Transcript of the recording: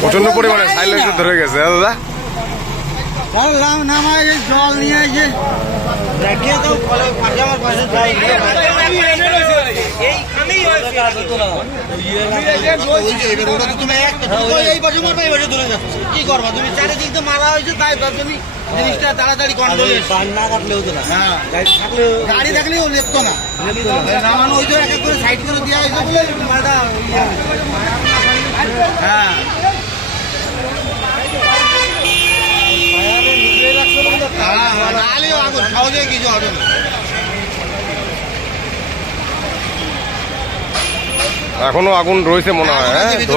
প্রচন্ড পরিমাণে সাইলেন্সার ধরে গেছে দাদা। নামায় জল নিয়ে এসে দেখে তো আমার পাশে যাই কি করবা তুমি? চারিদিক তো মালা হয়েছে, তাই তুমি জিনিসটা তাড়াতাড়ি কন্ট্রোল না কাটলে হতো না। গাড়ি থাকলেও লেপতো না, নামানো হয়েছে এক এক করে সাইড করে দেওয়া হয়েছে বলে মালটা। হ্যাঁ আগুন সহজে কিছু হবে না। এখনো আগুন রয়েছে মনে হয়।